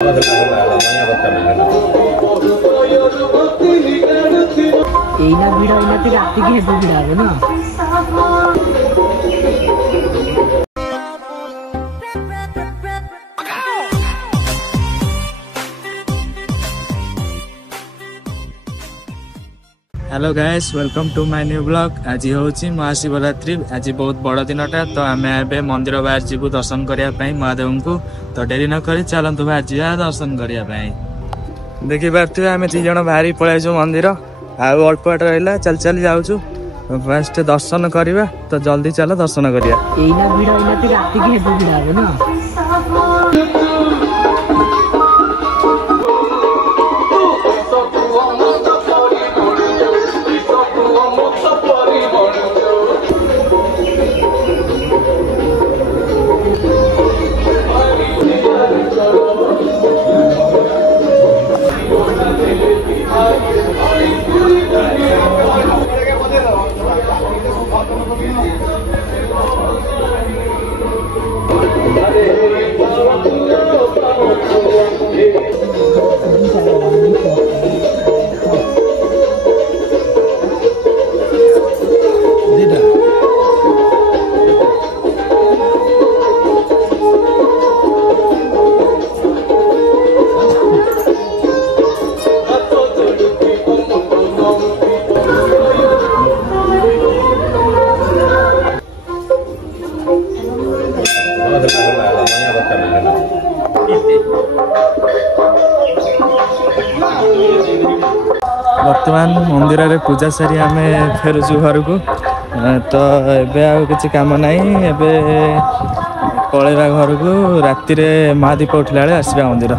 এইনা ভিড় হইনা তুই রাত্রি কি হেবি ভিড় হবে না। Hello guys welcome to my new blog. आज हूँ महाशिवरात्रि। आज बहुत बड़ दिनटा तो आम ए मंदिर बाहर जीवु दर्शन करने महादेव को। तो डेरी न करी चलतु बाहर जा दर्शन करने। देखी पारे आम 3 जन बाहरी पलैसु मंदिर। अल्प बाट रहा चल चल जाऊँ फास्ट दर्शन करवा। तो जल्दी चल दर्शन करिया। वर्तमान मंदिर रे पूजा सारी आम फेरुचु घर को। तो एबे आ किसी काम नहीं। एबे पलैबा घर को। राति महादीप उठला आसवा मंदिर।